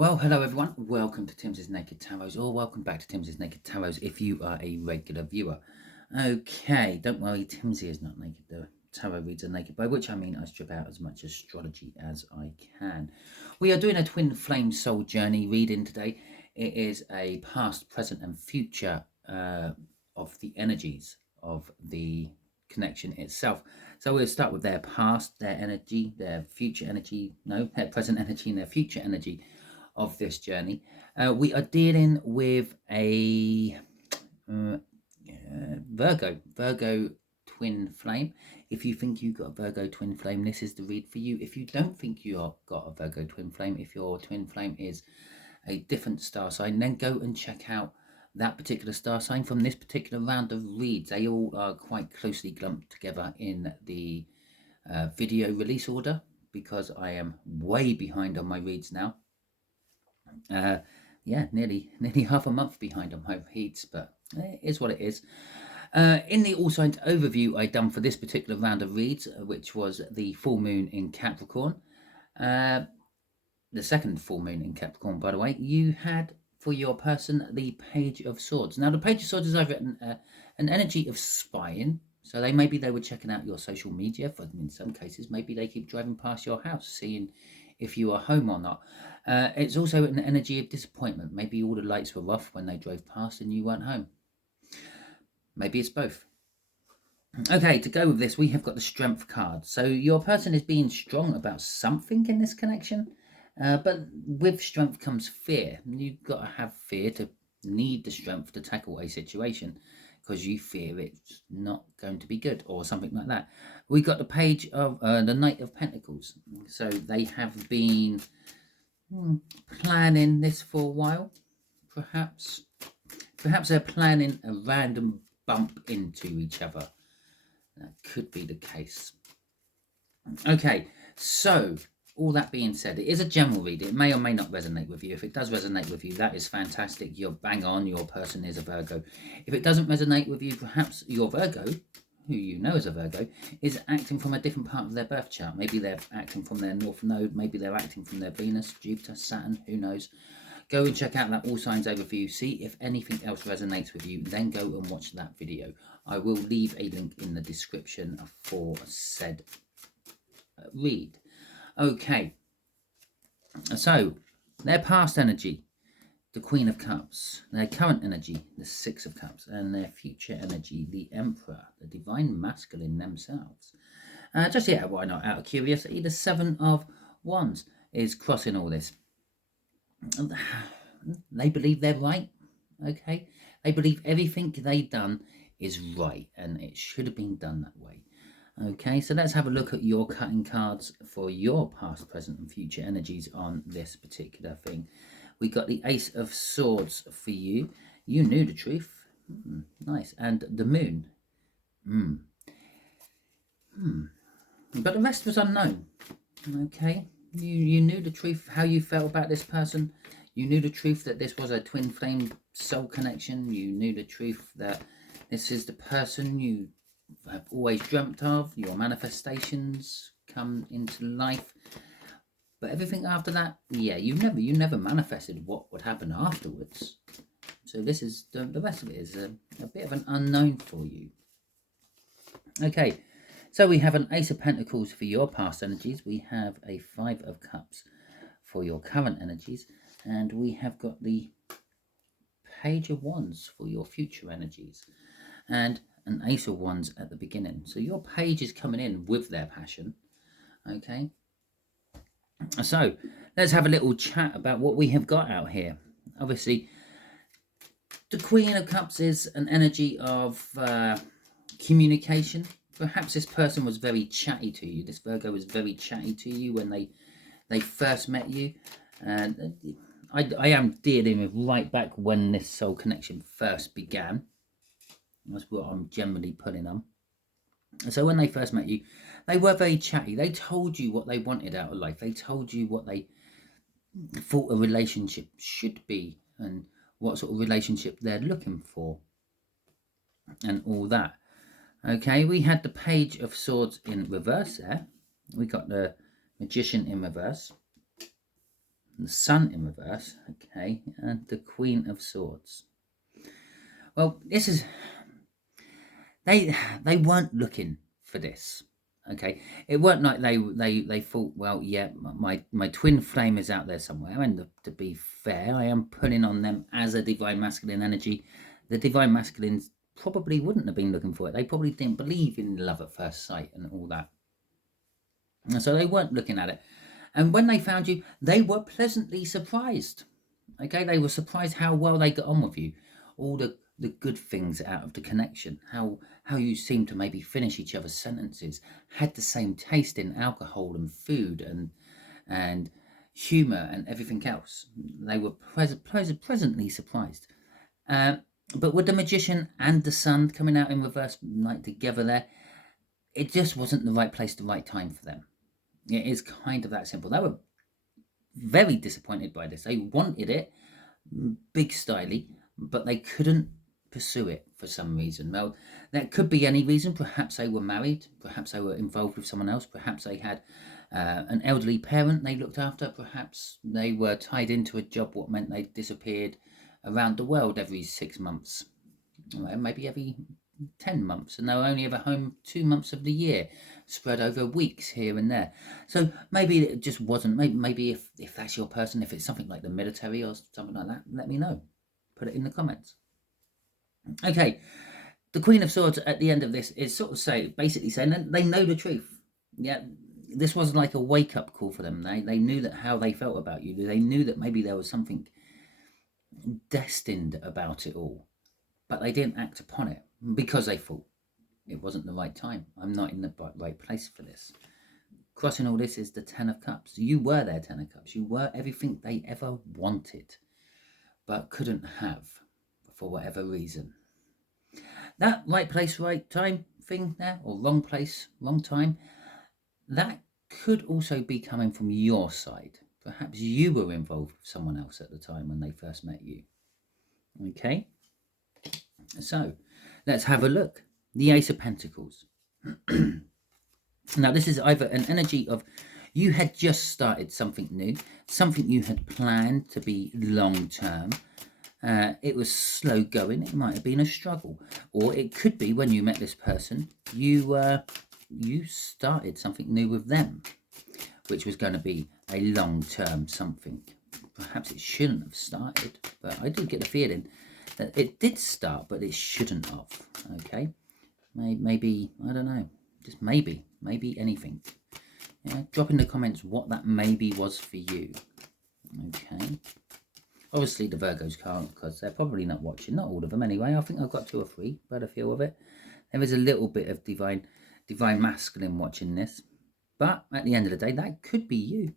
Well, hello everyone. Welcome to Timsy Naked Tarot, or welcome back to Timsy Naked Tarot if you are a regular viewer. Okay, don't worry, Timsy is not naked. The tarot reads are naked, by which I mean I strip out as much astrology as I can. We are doing a twin flame soul journey reading today. It is a past, present, and future of the energies of the connection itself. So we'll start with their past, their energy, their future energy, no, their present energy and their future energy of this journey. We are dealing with a Virgo twin flame. If you think you've got a Virgo twin flame, this is the read for you. If you don't think you've got a Virgo twin flame, if your twin flame is a different star sign, then go and check out that particular star sign from this particular round of reads. They all are quite closely lumped together in the video release order because I am way behind on my reads now. Yeah, nearly half a month behind on my reads, but it is what it is. In the all signs overview I done for this particular round of reads, which was the full moon in Capricorn, the second full moon in Capricorn, by the way, you had for your person the Page of Swords. Now, the Page of Swords is over an energy of spying. So maybe they were checking out your social media. For in some cases, maybe they keep driving past your house, seeing if you are home or not. It's also an energy of disappointment. Maybe all the lights were off when they drove past and you weren't home. Maybe it's both. Okay, to go with this, we have got the Strength card. So your person is being strong about something in this connection, but with strength comes fear. You've got to have fear to need the strength to tackle a situation because you fear it's not going to be good or something like that. We got the Page of the Knight of Pentacles. So they have been planning this for a while, perhaps. Perhaps they're planning a random bump into each other. That could be the case. Okay, so all that being said, it is a general read. It may or may not resonate with you. If it does resonate with you, that is fantastic. You're bang on. Your person is a Virgo. If it doesn't resonate with you, perhaps your Virgo, who you know is a Virgo, is acting from a different part of their birth chart. Maybe they're acting from their North Node. Maybe they're acting from their Venus, Jupiter, Saturn. Who knows? Go and check out that all signs overview. See if anything else resonates with you. Then go and watch that video. I will leave a link in the description for said read. Okay. So, their past energy, the Queen of Cups. Their current energy, the Six of Cups. And their future energy, the Emperor, the Divine Masculine themselves. Just, yeah, why not? Out of curiosity, the Seven of Wands is crossing all this. They believe they're right, okay? They believe everything they've done is right and it should have been done that way. Okay, so let's have a look at your cutting cards for your past, present, and future energies on this particular thing. We got the Ace of Swords for you. You knew the truth. Nice. And the Moon. But the rest was unknown. Okay. You knew the truth, how you felt about this person. You knew the truth that this was a twin flame soul connection. You knew the truth that this is the person you have always dreamt of. Your manifestations come into life. But everything after that, yeah, you never manifested what would happen afterwards. So this is, the rest of it is a bit of an unknown for you. Okay. So we have an Ace of Pentacles for your past energies. We have a Five of Cups for your current energies. And we have got the Page of Wands for your future energies. And an Ace of Wands at the beginning. So your page is coming in with their passion. Okay. So let's have a little chat about what we have got out here. Obviously, the Queen of Cups is an energy of communication. Perhaps this person was very chatty to you. This Virgo was very chatty to you when they first met you. And I am dealing with right back when this soul connection first began. That's what I'm generally putting on. So when they first met you, they were very chatty. They told you what they wanted out of life. They told you what they thought a relationship should be and what sort of relationship they're looking for and all that. Okay, we had the Page of Swords in reverse there. We got the Magician in reverse. the Sun in reverse, okay, and the Queen of Swords. Well, this is, they weren't looking for this, okay. It weren't like they thought, well, yeah, my twin flame is out there somewhere, and to be fair, I am putting on them as a divine masculine energy. The divine masculines probably wouldn't have been looking for it. They probably didn't believe in love at first sight and all that, and so they weren't looking at it. And when they found you, they were pleasantly surprised. Okay, they were surprised how well they got on with you, all the good things out of the connection, how you seemed to maybe finish each other's sentences, had the same taste in alcohol and food and humor and everything else. They were pleasantly surprised. But with the Magician and the Sun coming out in reverse night together there, it just wasn't the right place, the right time for them. It is kind of that simple. They were very disappointed by this. They wanted it, big styly, but they couldn't pursue it for some reason. Well, that could be any reason. Perhaps they were married, perhaps they were involved with someone else, perhaps they had an elderly parent they looked after, perhaps they were tied into a job what meant they disappeared around the world every 6 months, maybe every 10 months, and they were only ever home 2 months of the year, spread over weeks here and there. So maybe it just wasn't. Maybe if that's your person, if it's something like the military or something like that, let me know. Put it in the comments. Okay, the Queen of Swords at the end of this is sort of basically saying that they know the truth. Yeah, this was like a wake-up call for them. They knew that how they felt about you. They knew that maybe there was something destined about it all, but they didn't act upon it because they thought it wasn't the right time. I'm not in the right place for this. Crossing all this is the Ten of Cups. You were their Ten of Cups. You were everything they ever wanted, but couldn't have for whatever reason. That right place, right time thing there, or wrong place, wrong time, that could also be coming from your side. Perhaps you were involved with someone else at the time when they first met you. Okay, so let's have a look. The Ace of Pentacles. Now, this is either an energy of you had just started something new, something you had planned to be long term. It was slow going. It might have been a struggle, or it could be when you met this person, you started something new with them, which was going to be a long term something. Perhaps it shouldn't have started, but I do get the feeling that it did start, but it shouldn't have. Okay, maybe I don't know. Just maybe anything. Yeah, drop in the comments what that maybe was for you. Okay. Obviously the Virgos can't because they're probably not watching. Not all of them anyway. I think I've got 2 or 3, but I feel of it. There is a little bit of divine masculine watching this. But at the end of the day, that could be you.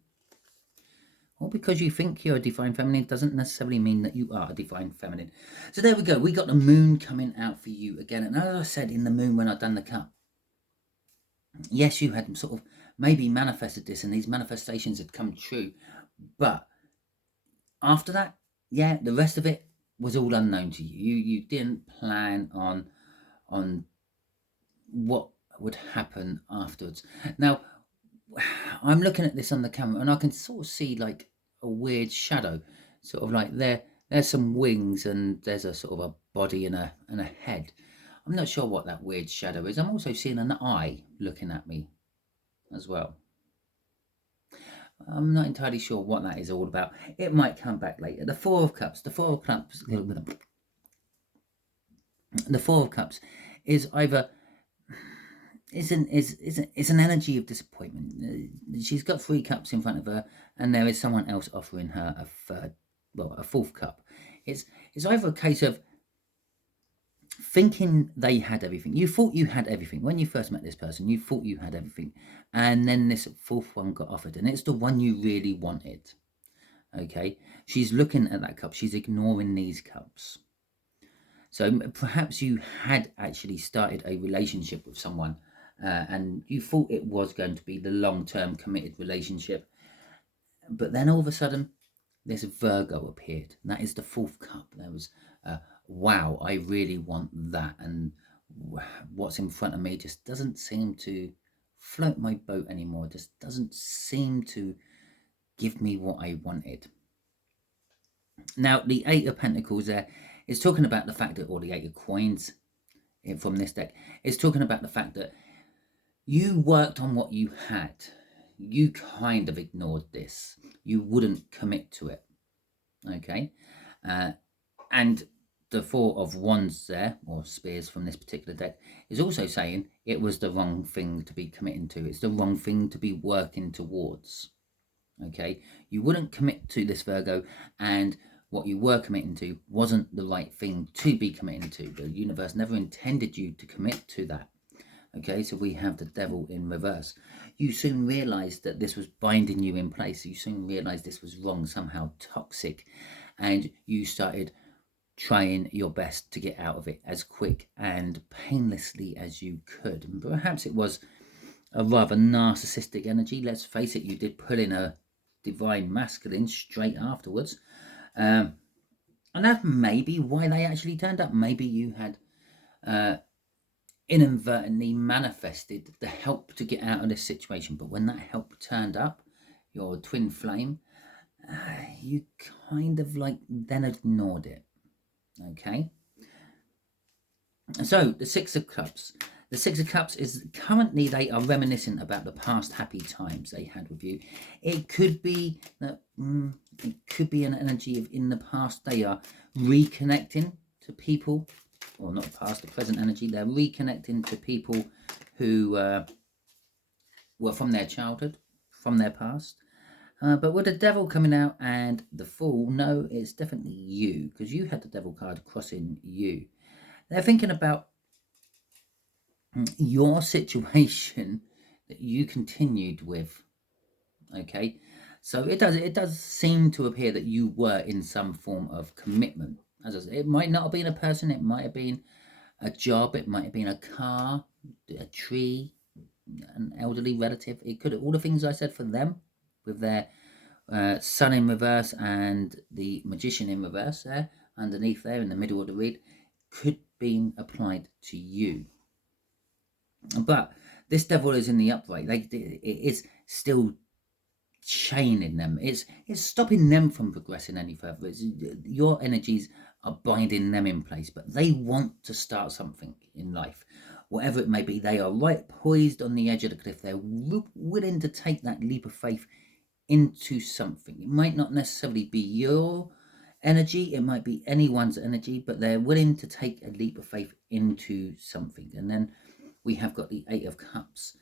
Or because you think you're a divine feminine doesn't necessarily mean that you are a divine feminine. So there we go. We got the moon coming out for you again. And as I said in the moon when I've done the cup, yes, you had sort of maybe manifested this and these manifestations had come true. But after that, yeah, the rest of it was all unknown to you. You didn't plan on what would happen afterwards. Now, I'm looking at this on the camera and I can sort of see like a weird shadow, sort of like there's some wings and there's a sort of a body and a head. I'm not sure what that weird shadow is. I'm also seeing an eye looking at me as well. I'm not entirely sure what that is all about. It might come back later. The Four of Cups. The Four of Cups is either is an energy of disappointment. She's got 3 cups in front of her, and there is someone else offering her a 4th cup. It's either a case of thinking they had everything. You thought you had everything. When you first met this person, you thought you had everything. And then this 4th one got offered, and it's the one you really wanted. Okay? She's looking at that cup. She's ignoring these cups. So perhaps you had actually started a relationship with someone, and you thought it was going to be the long-term committed relationship. But then all of a sudden, this Virgo appeared. And that is the 4th cup. There was... wow, I really want that, and what's in front of me just doesn't seem to float my boat anymore, just doesn't seem to give me what I wanted. Now, the Eight of Pentacles there is talking about the fact that, or the Eight of Coins from this deck, is talking about the fact that you worked on what you had. You kind of ignored this. You wouldn't commit to it. Okay? And the Four of Wands there, or Spears from this particular deck, is also saying it was the wrong thing to be committing to. It's the wrong thing to be working towards. Okay? You wouldn't commit to this, Virgo, and what you were committing to wasn't the right thing to be committing to. The universe never intended you to commit to that. Okay, so we have the Devil in reverse. You soon realized that this was binding you in place. You soon realized this was wrong, somehow toxic, and you started trying your best to get out of it as quick and painlessly as you could. And perhaps it was a rather narcissistic energy. Let's face it, you did pull in a divine masculine straight afterwards. And that's maybe why they actually turned up. Maybe you had inadvertently manifested the help to get out of this situation, but when that help turned up, your twin flame, you kind of like then ignored it. Okay, so the Six of Cups. The Six of Cups is currently, they are reminiscent about the past happy times they had with you. It could be that it could be an energy of in the past they are reconnecting to people, or not past, the present energy. They're reconnecting to people who were from their childhood, from their past. But with the Devil coming out and the Fool, no, it's definitely you, because you had the Devil card crossing you. They're thinking about your situation that you continued with. Okay, so it does seem to appear that you were in some form of commitment. As I said, it might not have been a person, it might have been a job, it might have been a car, a tree, an elderly relative. It could have all the things I said for them with their Sun in reverse and the Magician in reverse there underneath there in the middle of the read could be applied to you. But this Devil is in the upright. It is still chaining them. It's stopping them from progressing any further. Your energies are binding them in place, but they want to start something in life, whatever it may be. They are right poised on the edge of the cliff. They're willing to take that leap of faith into something. It might not necessarily be your energy, it might be anyone's energy, but they're willing to take a leap of faith into something. And then we have got the Eight of Cups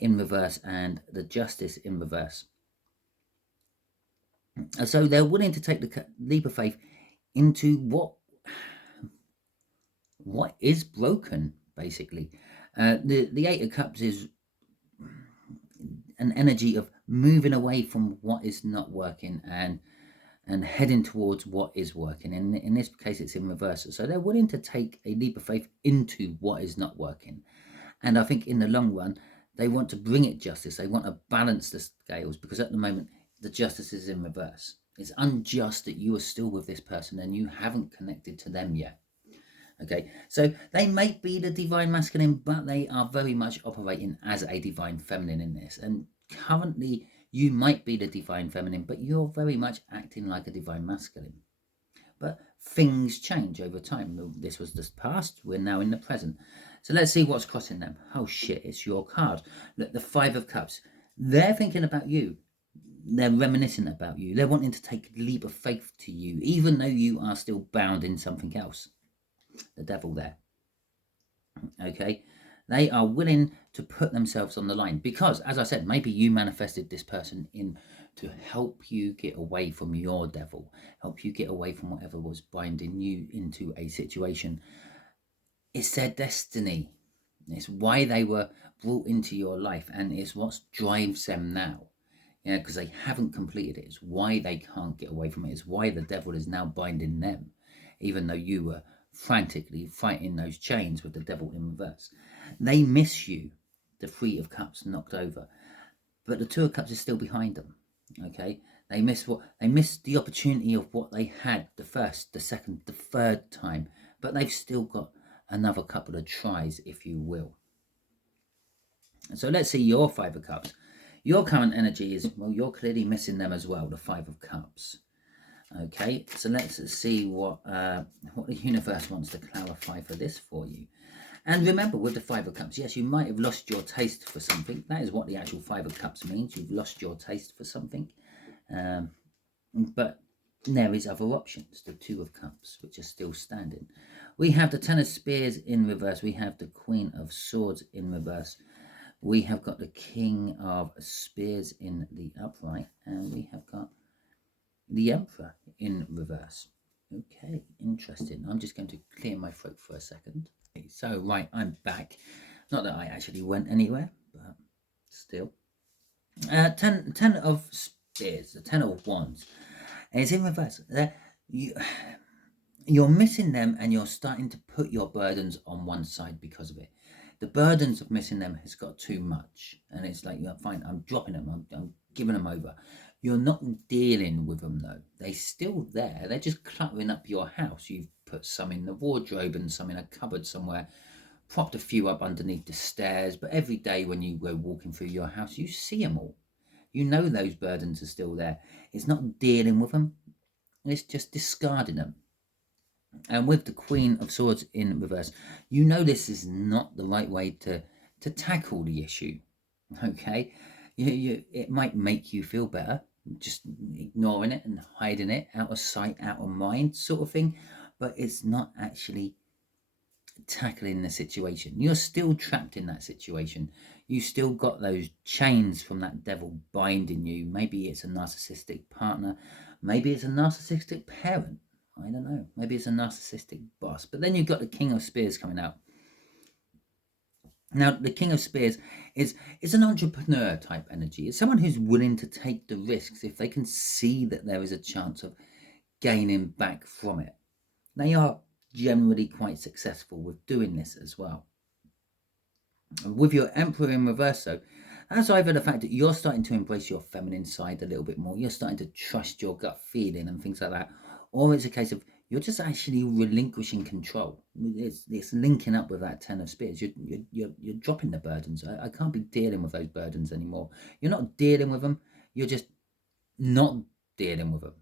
in reverse and the Justice in reverse. So they're willing to take the leap of faith into what is broken, basically. The Eight of Cups is an energy of moving away from what is not working and heading towards what is working. In this case, it's in reverse. So they're willing to take a leap of faith into what is not working. And I think in the long run, they want to bring it justice. They want to balance the scales, because at the moment, the justice is in reverse. It's unjust that you are still with this person and you haven't connected to them yet. Okay, so they may be the divine masculine, but they are very much operating as a divine feminine in this. And currently, you might be the divine feminine, but you're very much acting like a divine masculine. But things change over time. This was the past, we're now in the present. So let's see what's crossing them. Oh shit, it's your card. Look, the Five of Cups. They're thinking about you. They're reminiscing about you. They're wanting to take a leap of faith to you, even though you are still bound in something else. The Devil there. Okay, they are willing to put themselves on the line because, as I said, maybe you manifested this person in to help you get away from your devil, help you get away from whatever was binding you into a situation. It's their destiny. It's why they were brought into your life, and it's what drives them now. Yeah, because they haven't completed it. It's why they can't get away from it. It's why the devil is now binding them, even though you were frantically fighting those chains with the Devil in reverse. They miss you. The Three of Cups knocked over, but the Two of Cups is still behind them. Okay, they miss the opportunity of what they had the first, the second, the third time, but they've still got another couple of tries, if you will. And so let's see your Five of Cups. Your current energy is, well, you're clearly missing them as well, the Five of Cups. Okay, so let's see what the universe wants to clarify for this for you. And remember, with the Five of Cups, yes, you might have lost your taste for something. That is what the actual Five of Cups means. You've lost your taste for something. But there is other options, the Two of Cups, which are still standing. We have the Ten of Spears in reverse. We have the Queen of Swords in reverse. We have got the King of Spears in the upright. And we have got the Emperor in reverse. Okay, interesting. I'm just going to clear my throat for a second. Okay, so, right, I'm back. Not that I actually went anywhere, but still. Ten of Spears, the Ten of Wands. And it's in reverse. You're missing them, and you're starting to put your burdens on one side because of it. The burdens of missing them has got too much. And it's like, yeah, fine, I'm dropping them. I'm giving them over. You're not dealing with them, though. They're still there. They're just cluttering up your house. You've put some in the wardrobe and some in a cupboard somewhere, propped a few up underneath the stairs. But every day when you go walking through your house, you see them all. You know those burdens are still there. It's not dealing with them. It's just discarding them. And with the Queen of Swords in reverse, you know this is not the right way to tackle the issue. Okay? It might make you feel better, just ignoring it and hiding it, out of sight, out of mind sort of thing, but it's not actually tackling the situation. You're still trapped in that situation. You still got those chains from that devil binding you. Maybe it's a narcissistic partner, maybe it's a narcissistic parent, I don't know, maybe it's a narcissistic boss. But then you've got the King of Spears coming out. Now, the King of Spears is an entrepreneur type energy. It's someone who's willing to take the risks if they can see that there is a chance of gaining back from it. They are generally quite successful with doing this as well. And with your Emperor in reverse, though, that's either the fact that you're starting to embrace your feminine side a little bit more, you're starting to trust your gut feeling and things like that, or it's a case of you're just actually relinquishing control. It's linking up with that Ten of Spears. You're dropping the burdens. I can't be dealing with those burdens anymore. You're not dealing with them. You're just not dealing with them.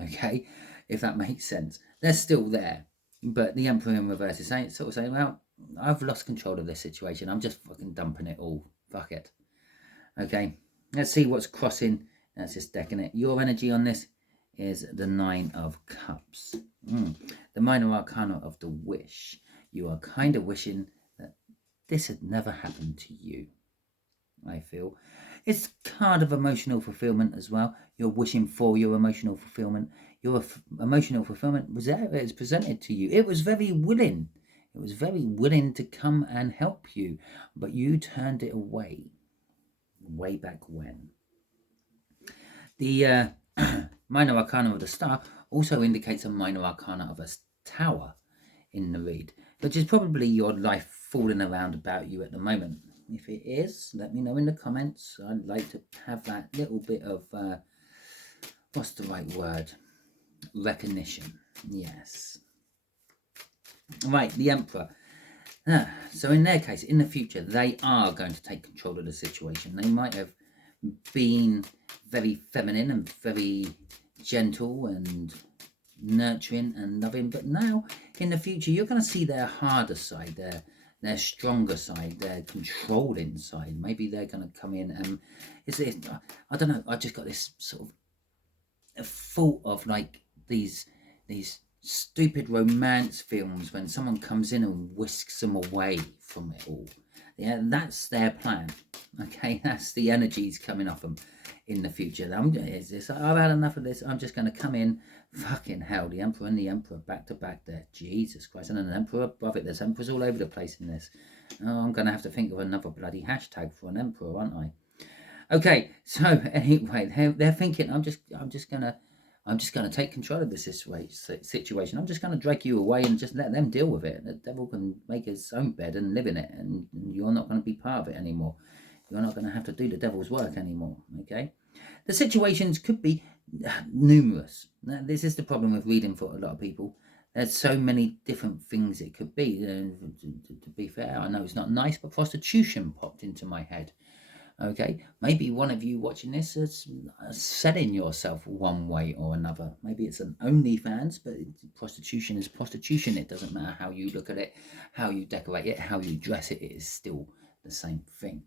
Okay, if that makes sense. They're still there, but the Emperor in reverse is saying, well, I've lost control of this situation. I'm just fucking dumping it all. Fuck it. Okay, let's see what's crossing. That's just decking it. Your energy on this is the Nine of Cups. The minor arcana of the wish. You are kind of wishing that this had never happened to you, I feel. It's card of emotional fulfillment as well. You're wishing for your emotional fulfillment. Your emotional fulfillment was there. It's presented to you. It was very willing. It was very willing to come and help you, but you turned it away way back when. The minor arcana of the Star also indicates a minor arcana of a tower in the read, which is probably your life falling around about you at the moment. If it is, let me know in the comments. I'd like to have that little bit of, what's the right word? Recognition. Yes. Right, the Emperor. So in their case, in the future, they are going to take control of the situation. They might have been very feminine and very gentle and nurturing and loving, but now in the future you're going to see their harder side, their stronger side, their controlling side. Maybe they're going to come in and I don't know, I just got this sort of a thought of like these stupid romance films when someone comes in and whisks them away from it all. Yeah, that's their plan. Okay, that's the energies coming off them in the future. I've had enough of this. I'm just going to come in. Fucking hell, the Emperor and the Emperor back to back there. Jesus Christ, and an Emperor above it. There's Emperors all over the place in this. Oh, I'm going to have to think of another bloody hashtag for an Emperor, aren't I? Okay, so anyway, they're thinking, I'm just going to take control of this situation. I'm just going to drag you away and just let them deal with it. The devil can make his own bed and live in it, and you're not going to be part of it anymore. You're not going to have to do the devil's work anymore, okay? The situations could be numerous. Now, this is the problem with reading for a lot of people. There's so many different things it could be. To be fair, I know it's not nice, but prostitution popped into my head. Okay, maybe one of you watching this is selling yourself one way or another. Maybe it's an OnlyFans, but prostitution is prostitution. It doesn't matter how you look at it, how you decorate it, how you dress it. It is still the same thing.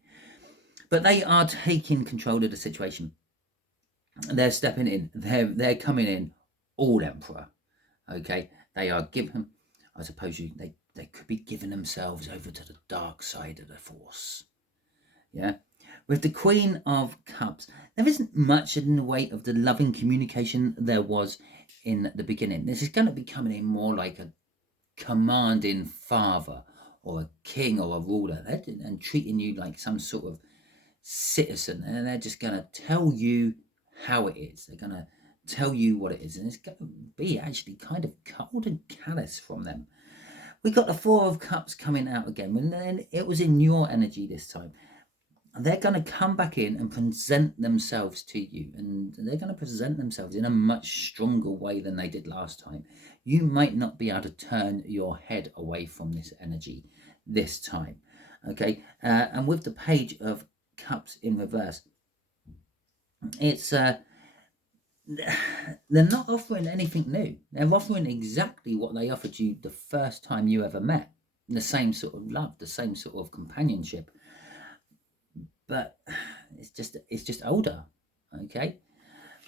But they are taking control of the situation. They're stepping in. They're coming in all emperor. Okay, they are giving. I suppose they could be giving themselves over to the dark side of the force. Yeah. With the Queen of Cups, there isn't much in the way of the loving communication there was in the beginning. This is going to be coming in more like a commanding father or a king or a ruler, and treating you like some sort of citizen. And they're just going to tell you how it is. They're going to tell you what it is. And it's going to be actually kind of cold and callous from them. We got the Four of Cups coming out again. And then it was in your energy this time. They're going to come back in and present themselves to you, and they're going to present themselves in a much stronger way than they did last time. You might not be able to turn your head away from this energy this time. Okay, and with the Page of Cups in reverse, it's they're not offering anything new. They're offering exactly what they offered you the first time you ever met. The same sort of love, the same sort of companionship. But it's just older. Okay,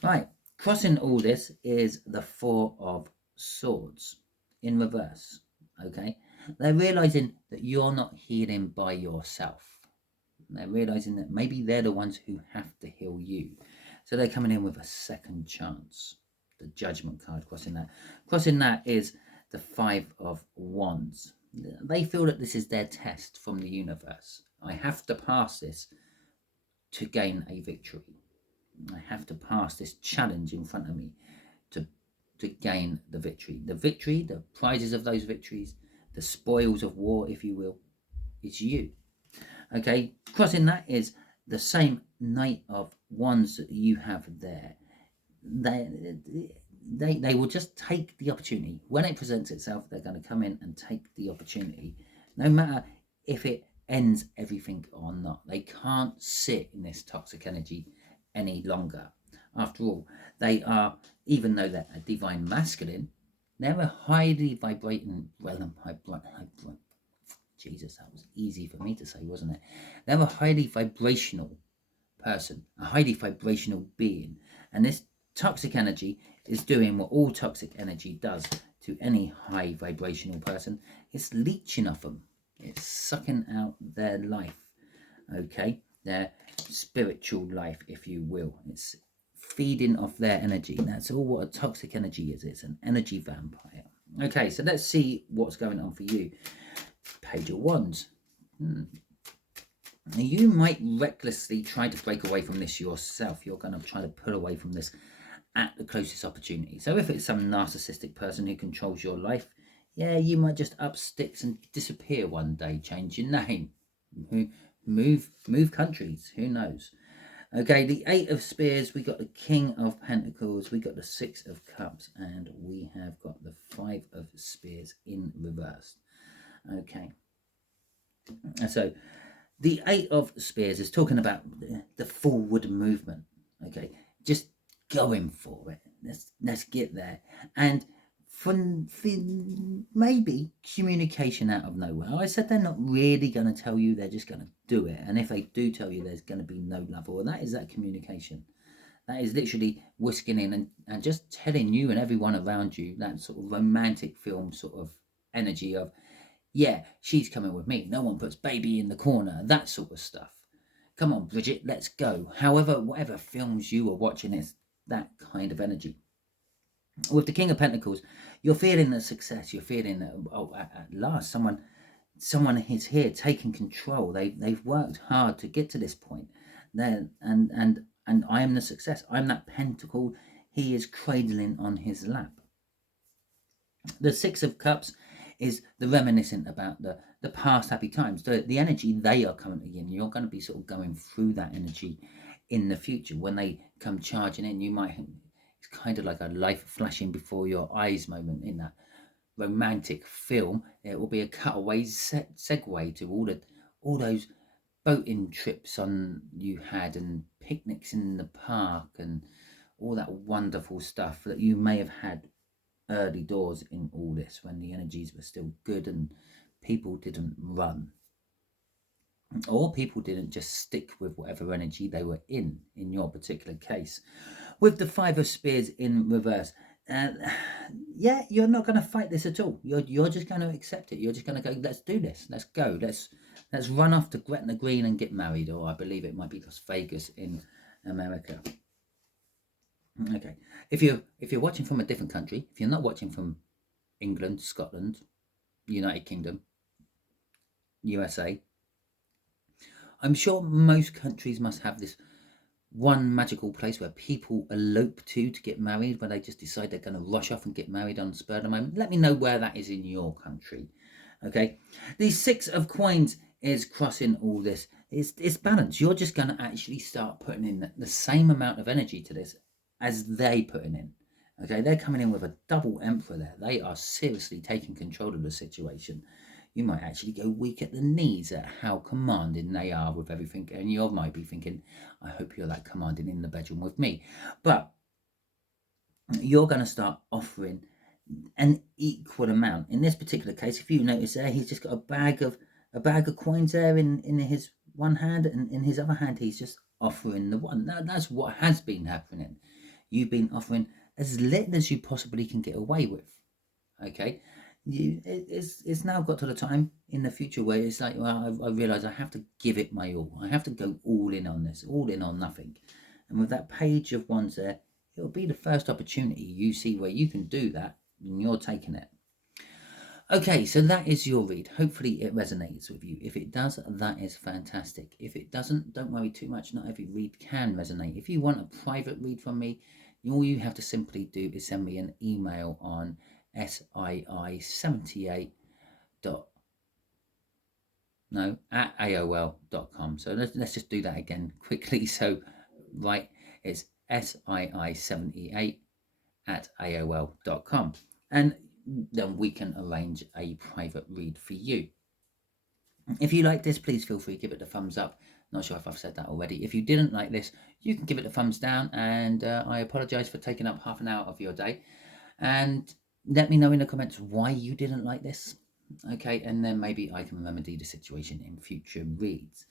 right, crossing all this is the Four of Swords in reverse. Okay, they're realizing that you're not healing by yourself. They're realizing that maybe they're the ones who have to heal you, so they're coming in with a second chance. The Judgment card crossing that is the Five of Wands. They feel that this is their test from the universe. I have to pass this to gain a victory. I have to pass this challenge in front of me to gain the victory. The victory, the prizes of those victories, the spoils of war, if you will, is you. Okay, crossing that is the same Knight of Wands that you have there. They will just take the opportunity. When it presents itself, they're going to come in and take the opportunity, no matter if it ends everything or not. They can't sit in this toxic energy any longer. After all, they are, even though they're a divine masculine, they're a highly vibrating, Jesus, that was easy for me to say, wasn't it? They're a highly vibrational person, a highly vibrational being. And this toxic energy is doing what all toxic energy does to any high vibrational person. It's leeching off them. It's sucking out their life, okay? Their spiritual life, if you will. It's feeding off their energy. That's all what a toxic energy is. It's an energy vampire. Okay, so let's see what's going on for you. Page of Wands. You might recklessly try to break away from this yourself. You're going to try to pull away from this at the closest opportunity. So if it's some narcissistic person who controls your life, yeah, you might just up sticks and disappear one day, change your name, move countries, who knows. Okay, the Eight of Spears, we got the King of Pentacles, we got the Six of Cups, and we have got the Five of Spears in reverse. Okay, and so the Eight of Spears is talking about the forward movement. Okay, just going for it. Let's get there. And for maybe communication out of nowhere. I said they're not really going to tell you, they're just going to do it. And if they do tell you, there's going to be no love. Well, that is that communication. That is literally whisking in and just telling you and everyone around you that sort of romantic film sort of energy of, yeah, she's coming with me. No one puts baby in the corner. That sort of stuff. Come on, Bridget, let's go. However, whatever films you are watching, it's that kind of energy. With the King of Pentacles, you're feeling the success. You're feeling that, oh, at last, someone is here taking control. They've worked hard to get to this point. And I am the success. I'm that pentacle he is cradling on his lap. The Six of Cups is the reminiscent about the past happy times. The energy they are currently in. You're going to be sort of going through that energy in the future. When they come charging in, you might... It's kind of like a life flashing before your eyes moment in that romantic film. It will be a cutaway segue to all those boating trips you had, and picnics in the park, and all that wonderful stuff that you may have had early doors in all this, when the energies were still good and people didn't run, or people didn't just stick with whatever energy they were in your particular case. With the Five of Spears in reverse, yeah, you're not going to fight this at all. You're just going to accept it. You're just going to go, let's do this. Let's go. Let's run off to Gretna Green and get married. Or I believe it might be Las Vegas in America. Okay. If you're watching from a different country, if you're not watching from England, Scotland, United Kingdom, USA, I'm sure most countries must have this one magical place where people elope to get married, where they just decide they're going to rush off and get married on the spur of the moment. Let me know where that is in your country. Okay, the Six of Coins is crossing all this. It's balance. You're just going to actually start putting in the same amount of energy to this as they putting in. Okay, they're coming in with a double Emperor there. They are seriously taking control of the situation. You might actually go weak at the knees at how commanding they are with everything. And you might be thinking, I hope you're that commanding in the bedroom with me. But you're going to start offering an equal amount. In this particular case, if you notice there, he's just got a bag of coins there in his one hand, and in his other hand, he's just offering the one. Now, that's what has been happening. You've been offering as little as you possibly can get away with. Okay. It's now got to the time in the future where it's like, well, I realise I have to give it my all. I have to go all in on this, all in on nothing. And with that Page of Wands there, it'll be the first opportunity you see where you can do that, and you're taking it. Okay, so that is your read. Hopefully it resonates with you. If it does, that is fantastic. If it doesn't, don't worry too much. Not every read can resonate. If you want a private read from me, all you have to simply do is send me an email on SII78 at AOL.com. So let's just do that again quickly. So right, it's SII78 at AOL.com, and then we can arrange a private read for you. If you like this, please feel free to give it a thumbs up. Not sure if I've said that already. If you didn't like this, you can give it a thumbs down, and I apologize for taking up half an hour of your day. And let me know in the comments why you didn't like this. Okay, and then maybe I can remedy the situation in future reads.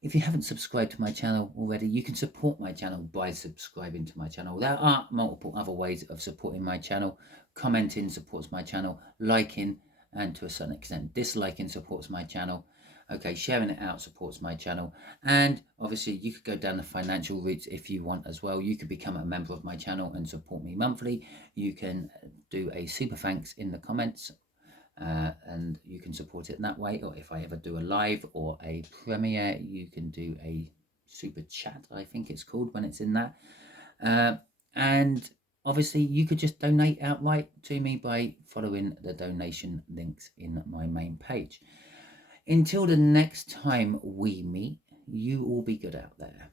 If you haven't subscribed to my channel already, you can support my channel by subscribing to my channel. There are multiple other ways of supporting my channel. Commenting supports my channel. Liking, and to a certain extent disliking, supports my channel. Okay, sharing it out supports my channel. And obviously you could go down the financial routes if you want as well. You could become a member of my channel and support me monthly. You can do a super thanks in the comments, and you can support it that way. Or if I ever do a live or a premiere, you can do a super chat, I think it's called, when it's in that. And obviously you could just donate outright to me by following the donation links in my main page. Until the next time we meet, you all be good out there.